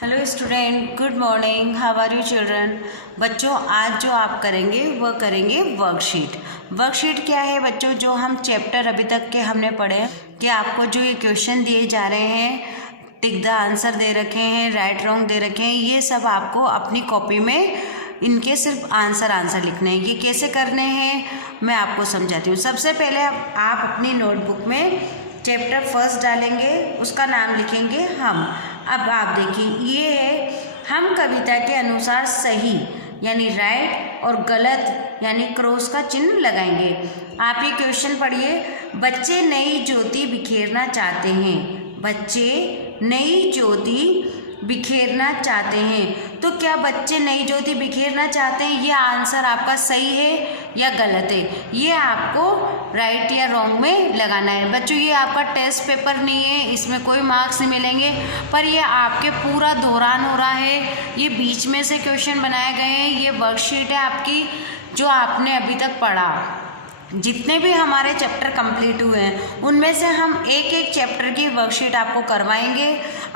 Hello student, good morning. How are you children? बच्चों, आज जो आप करेंगे वह करेंगे वर्कशीट। वर्कशीट क्या है बच्चों? जो हम चैप्टर अभी तक के हमने पढ़े कि आपको जो ये क्वेश्चन दिए जा रहे हैं, टिक द आंसर दे रखे हैं, राइट रॉन्ग दे रखे हैं, ये सब आपको अपनी कॉपी में इनके सिर्फ आंसर लिखने हैं। ये कैसे करने हैं मैं आपको समझाती हूँ। सबसे पहले आप अपनी नोटबुक में चैप्टर फर्स्ट डालेंगे, उसका नाम लिखेंगे हम। अब आप देखिए, ये है हम कविता के अनुसार सही यानी राइट और गलत यानी क्रॉस का चिन्ह लगाएंगे। आप ये क्वेश्चन पढ़िए। बच्चे नई ज्योति बिखेरना चाहते हैं। बच्चे नई ज्योति बिखेरना चाहते हैं। तो क्या बच्चे नई ज्योति बिखेरना चाहते हैं? ये आंसर आपका सही है या गलत है, ये आपको राइट या रॉन्ग में लगाना है। बच्चों, ये आपका टेस्ट पेपर नहीं है, इसमें कोई मार्क्स नहीं मिलेंगे, पर ये आपके पूरा दौरान हो रहा है। ये बीच में से क्वेश्चन बनाए गए हैं। ये वर्कशीट है आपकी, जो आपने अभी तक पढ़ा। जितने भी हमारे चैप्टर कंप्लीट हुए हैं उनमें से हम एक एक चैप्टर की वर्कशीट आपको करवाएंगे।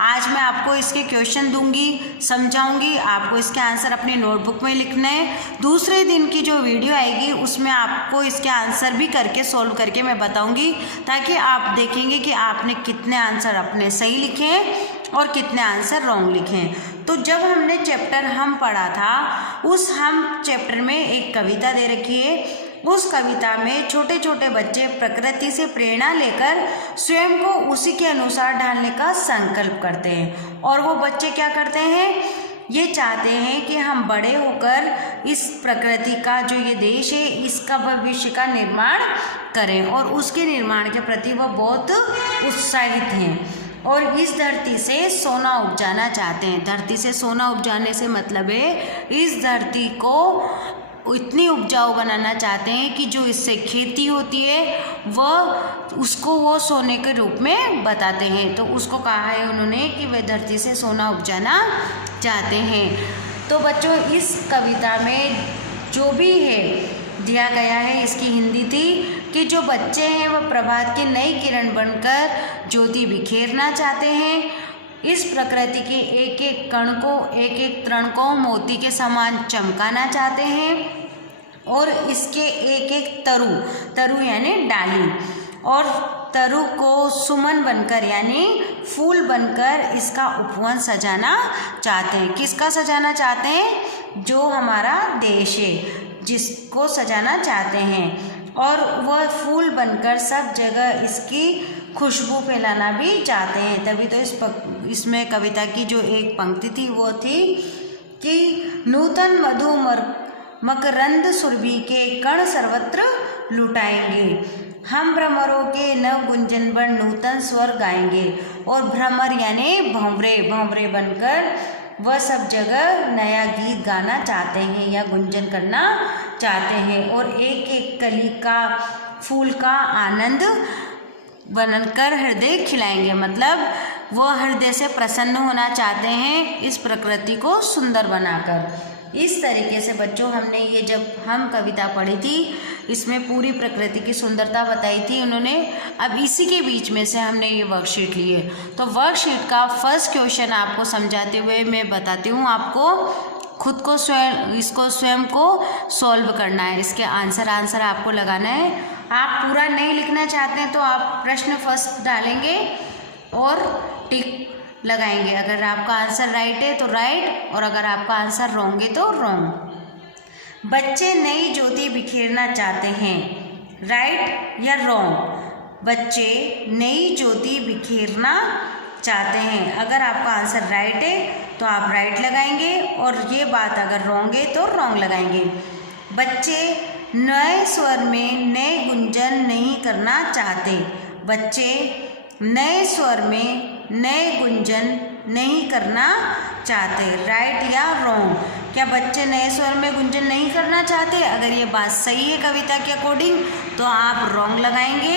आज मैं आपको इसके क्वेश्चन दूंगी, समझाऊंगी, आपको इसके आंसर अपनी नोटबुक में लिखना है। दूसरे दिन की जो वीडियो आएगी उसमें आपको इसके आंसर भी करके सॉल्व करके मैं बताऊंगी, ताकि आप देखेंगे कि आपने कितने आंसर अपने सही लिखे हैं और कितने आंसर रॉन्ग लिखे हैं। तो जब हमने चैप्टर हम पढ़ा था, उस हम चैप्टर में एक कविता दे रखी है। उस कविता में छोटे छोटे बच्चे प्रकृति से प्रेरणा लेकर स्वयं को उसी के अनुसार ढालने का संकल्प करते हैं। और वो बच्चे क्या करते हैं? ये चाहते हैं कि हम बड़े होकर इस प्रकृति का जो ये देश है, इसका भविष्य का निर्माण करें, और उसके निर्माण के प्रति वो बहुत उत्साहित हैं और इस धरती से सोना उपजाना चाहते हैं। धरती से सोना उपजाने से मतलब है इस धरती को इतनी उपजाऊ बनाना चाहते हैं कि जो इससे खेती होती है वह उसको वो सोने के रूप में बताते हैं। तो उसको कहा है उन्होंने कि वे धरती से सोना उपजाना चाहते हैं। तो बच्चों, इस कविता में जो भी है दिया गया है, इसकी हिंदी थी कि जो बच्चे हैं वह प्रभात की नई किरण बनकर ज्योति बिखेरना चाहते हैं। इस प्रकृति के एक एक कण को, एक एक तृण को मोती के समान चमकाना चाहते हैं, और इसके एक एक तरु यानी डाली और तरु को सुमन बनकर यानी फूल बनकर इसका उपवन सजाना चाहते हैं। किसका सजाना चाहते हैं? जो हमारा देश है जिसको सजाना चाहते हैं। और वह फूल बनकर सब जगह इसकी खुशबू फैलाना भी चाहते हैं। तभी तो इसमें कविता की जो एक पंक्ति थी वो थी कि नूतन मधु मकरंद सुरभि के कण सर्वत्र लुटाएंगे। हम भ्रमरों के नव गुंजन पर नूतन स्वर गाएंगे। और भ्रमर यानी भंवरे बनकर वह सब जगह नया गीत गाना चाहते हैं या गुंजन करना चाहते हैं। और एक एक कली का फूल का आनंद बनकर हृदय खिलाएंगे, मतलब वह हृदय से प्रसन्न होना चाहते हैं इस प्रकृति को सुंदर बनाकर। इस तरीके से बच्चों, हमने ये जब हम कविता पढ़ी थी, इसमें पूरी प्रकृति की सुंदरता बताई थी उन्होंने। अब इसी के बीच में से हमने ये वर्कशीट ली है। तो वर्कशीट का फर्स्ट क्वेश्चन आपको समझाते हुए मैं बताती हूँ। आपको खुद को स्वयं को सॉल्व करना है। इसके आंसर आपको लगाना है। आप पूरा नहीं लिखना चाहते हैं तो आप प्रश्न फर्स्ट डालेंगे और टिक लगाएंगे। अगर आपका आंसर राइट है तो राइट, और अगर आपका आंसर रॉन्ग है तो रॉन्ग। बच्चे नई ज्योति बिखेरना चाहते हैं, राइट या रॉन्ग? बच्चे नई ज्योति बिखेरना चाहते हैं। अगर आपका आंसर राइट है तो आप राइट लगाएंगे, और ये बात अगर रॉन्ग है तो रॉन्ग लगाएंगे। बच्चे नए स्वर में नए गुंजन नहीं करना चाहते। बच्चे नए स्वर में नए गुंजन नहीं करना चाहते, राइट या रॉन्ग? क्या बच्चे नए स्वर में गुंजन नहीं करना चाहते? अगर ये बात सही है कविता के अकॉर्डिंग तो आप रॉन्ग लगाएंगे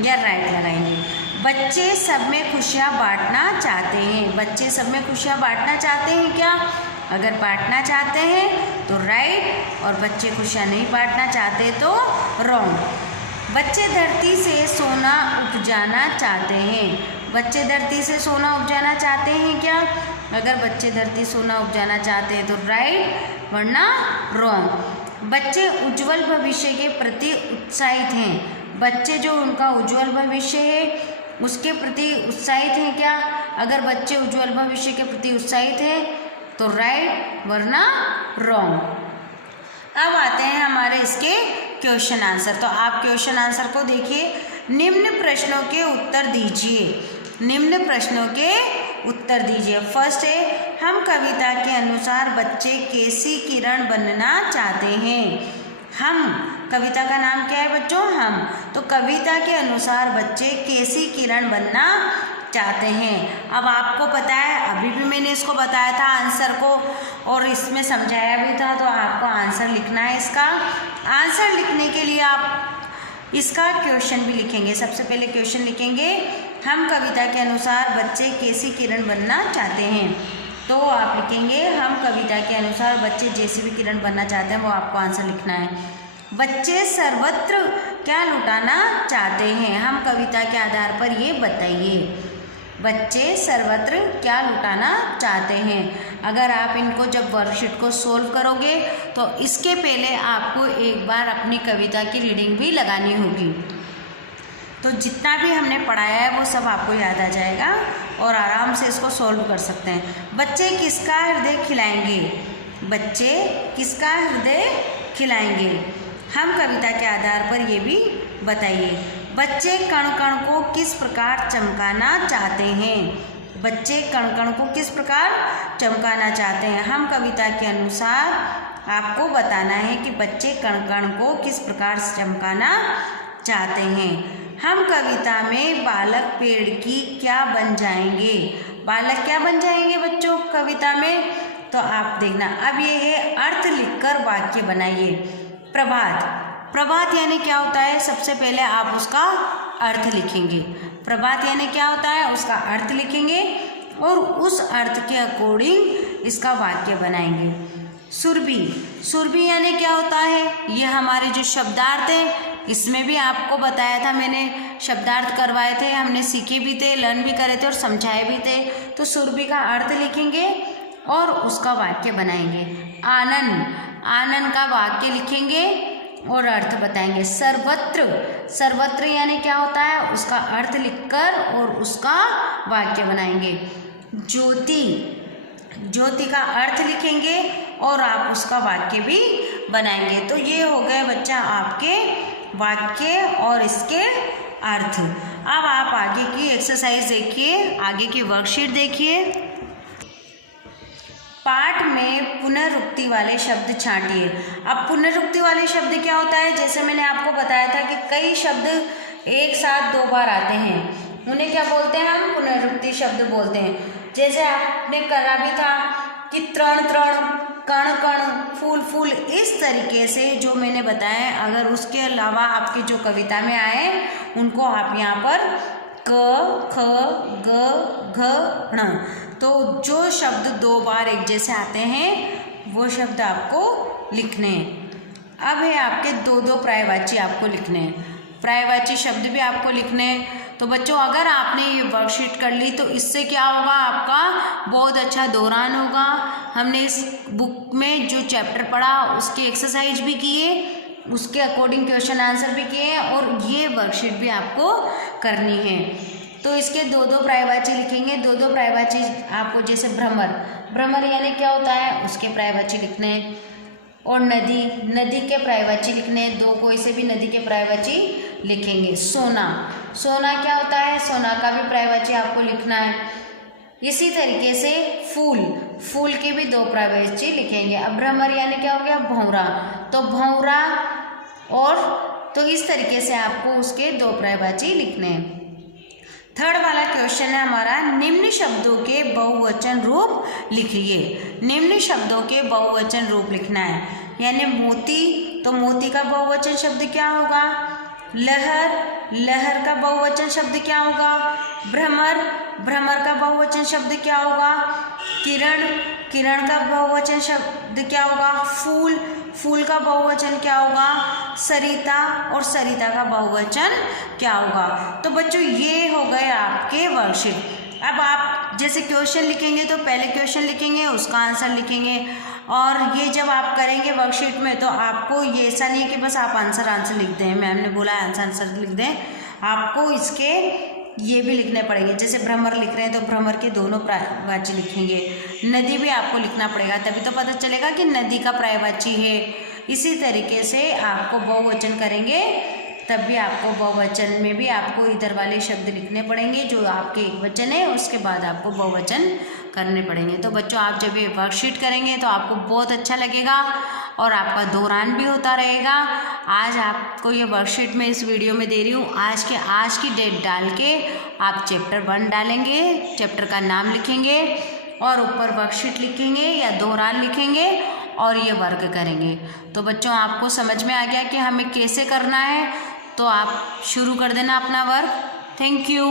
या राइट लगाएंगे। बच्चे सब में खुशियाँ बांटना चाहते हैं। बच्चे सब में खुशियाँ बांटना चाहते हैं क्या? अगर बांटना चाहते हैं तो राइट, और बच्चे खुशियाँ नहीं बांटना चाहते तो रॉन्ग। बच्चे धरती से सोना उपजाना चाहते हैं। बच्चे धरती से सोना उपजाना चाहते हैं क्या? अगर बच्चे धरती सोना उपजाना चाहते हैं तो राइट, वरना रॉन्ग। बच्चे उज्जवल भविष्य के प्रति उत्साहित हैं। बच्चे जो उनका उज्जवल भविष्य है उसके प्रति उत्साहित हैं क्या? अगर बच्चे उज्जवल भविष्य के प्रति उत्साहित हैं तो राइट, वरना रॉन्ग। अब आते हैं हमारे इसके क्वेश्चन आंसर। तो आप क्वेश्चन आंसर को देखिए। निम्न प्रश्नों के उत्तर दीजिए। निम्न प्रश्नों के उत्तर दीजिए। फर्स्ट है, हम कविता के अनुसार बच्चे कैसी किरण बनना चाहते हैं। हम, कविता का नाम क्या है बच्चों? हम। तो कविता के अनुसार बच्चे कैसी किरण बनना चाहते हैं। अब आपको पता है, अभी भी मैंने इसको बताया था आंसर को और इसमें समझाया भी था, तो आपको आंसर लिखना है। इसका आंसर लिखने के लिए आप इसका क्वेश्चन भी लिखेंगे। सबसे पहले क्वेश्चन लिखेंगे, हम कविता के अनुसार बच्चे कैसी किरण बनना चाहते हैं। तो आप लिखेंगे, हम कविता के अनुसार बच्चे जैसी भी किरण बनना चाहते हैं, वो आपको आंसर लिखना है। बच्चे सर्वत्र क्या लुटाना चाहते हैं, हम कविता के आधार पर ये बताइए। बच्चे सर्वत्र क्या लुटाना चाहते हैं। अगर आप इनको जब वर्कशीट को सोल्व करोगे तो इसके पहले आपको एक बार अपनी कविता की रीडिंग भी लगानी होगी। तो जितना भी हमने पढ़ाया है वो सब आपको याद आ जाएगा और आराम से इसको सोल्व कर सकते हैं। बच्चे किसका हृदय खिलाएंगे? बच्चे किसका हृदय खिलाएंगे, हम कविता के आधार पर ये भी बताइए। बच्चे कण कण को किस प्रकार चमकाना चाहते हैं। बच्चे कण कण को किस प्रकार चमकाना चाहते हैं, हम कविता के अनुसार आपको बताना है कि बच्चे कण कण को किस प्रकार चमकाना चाहते हैं। हम कविता में बालक पेड़ की क्या बन जाएंगे। बालक क्या बन जाएंगे बच्चों कविता में? तो आप देखना। अब ये है, अर्थ लिखकर वाक्य बनाइए। प्रभात, प्रभात यानी क्या होता है? सबसे पहले आप उसका अर्थ लिखेंगे। प्रभात यानी क्या होता है, उसका अर्थ लिखेंगे और उस अर्थ के अकॉर्डिंग इसका वाक्य बनाएंगे। सुरभि, सुरभि यानी क्या होता है? ये हमारे जो शब्दार्थ हैं, इसमें भी आपको बताया था मैंने, शब्दार्थ करवाए थे, हमने सीखे भी थे, लर्न भी करे थे और समझाए भी थे। तो सुरभि का अर्थ लिखेंगे और उसका वाक्य बनाएंगे। आनंद, आनंद का वाक्य लिखेंगे और अर्थ बताएंगे। सर्वत्र, सर्वत्र यानी क्या होता है? उसका अर्थ लिखकर और उसका वाक्य बनाएंगे। ज्योति, ज्योति का अर्थ लिखेंगे और आप उसका वाक्य भी बनाएंगे। तो ये हो गए बच्चा आपके वाक्य और इसके अर्थ। अब आप आगे की एक्सरसाइज देखिए, आगे की वर्कशीट देखिए। पाठ में पुनरुक्ति वाले शब्द छांटिए। अब पुनरुक्ति वाले शब्द क्या होता है? जैसे मैंने आपको बताया था कि कई शब्द एक साथ दो बार आते हैं, उन्हें क्या बोलते हैं? हम पुनरुक्ति शब्द बोलते हैं। जैसे आपने करा भी था कि तृण तृण, कण कण, फूल फूल, इस तरीके से जो मैंने बताया। अगर उसके अलावा आपकी जो कविता में आए उनको आप यहाँ पर क, ख, ग, घ, ण, तो जो शब्द दो बार एक जैसे आते हैं वो शब्द आपको लिखने हैं। अब है आपके दो दो पर्यायवाची आपको लिखने हैं। पर्यायवाची शब्द भी आपको लिखने हैं। तो बच्चों अगर आपने ये वर्कशीट कर ली तो इससे क्या होगा? आपका बहुत अच्छा दौरान होगा। हमने इस बुक में जो चैप्टर पढ़ा उसकी एक्सरसाइज भी किए, उसके अकॉर्डिंग क्वेश्चन आंसर भी किए और ये वर्कशीट भी आपको करनी है। तो इसके दो दो पर्यायवाची लिखेंगे। दो दो पर्यायवाची आपको, जैसे भ्रमर, भ्रमर यानी क्या होता है? उसके पर्यायवाची लिखने हैं। और नदी, नदी के पर्यायवाची लिखने हैं। दो कोई से भी नदी के पर्यायवाची लिखेंगे। सोना, सोना क्या होता है? सोना का भी पर्यायवाची आपको लिखना है। इसी तरीके से फूल, फूल के भी दो पर्यायवाची लिखेंगे। अब भ्रमर यानी क्या हो गया? भंवरा, तो भंवरा, और तो इस तरीके से आपको उसके दो पर्यायवाची लिखने हैं। थर्ड वाला क्वेश्चन है हमारा, निम्न शब्दों के बहुवचन रूप लिखिए। निम्न शब्दों के बहुवचन रूप लिखना है। यानी मोती, तो मोती का बहुवचन शब्द क्या होगा? लहर, लहर का बहुवचन शब्द क्या होगा? भ्रमर, भ्रमर का बहुवचन शब्द क्या होगा? किरण, किरण का बहुवचन शब्द क्या होगा? फूल, फूल का बहुवचन क्या होगा? सरिता, और सरिता का बहुवचन क्या होगा? तो बच्चों ये हो गए आपके वर्कशीट। अब आप जैसे क्वेश्चन लिखेंगे तो पहले क्वेश्चन लिखेंगे, उसका आंसर लिखेंगे। और ये जब आप करेंगे वर्कशीट में तो आपको ये ऐसा नहीं है कि बस आप आंसर लिख दें, मैम ने बोला आंसर लिख दें, आपको इसके ये भी लिखने पड़ेंगे। जैसे भ्रमर लिख रहे हैं तो भ्रमर के दोनों पर्यायवाची लिखेंगे। नदी भी आपको लिखना पड़ेगा, तभी तो पता चलेगा कि नदी का पर्यायवाची है। इसी तरीके से आपको बहुवचन करेंगे तब भी आपको बहुवचन में भी आपको इधर वाले शब्द लिखने पड़ेंगे, जो आपके एक वचन है उसके बाद आपको बहुवचन करने पड़ेंगे। तो बच्चों आप जब ये वर्कशीट करेंगे तो आपको बहुत अच्छा लगेगा और आपका दौरान भी होता रहेगा। आज आपको ये वर्कशीट मैं इस वीडियो में दे रही हूँ, आज की डेट डाल के आप चैप्टर 1 डालेंगे, चैप्टर का नाम लिखेंगे और ऊपर वर्कशीट लिखेंगे या दौरान लिखेंगे और ये वर्क करेंगे। तो बच्चों आपको समझ में आ गया कि हमें कैसे करना है, तो आप शुरू कर देना अपना वर्क। Thank you.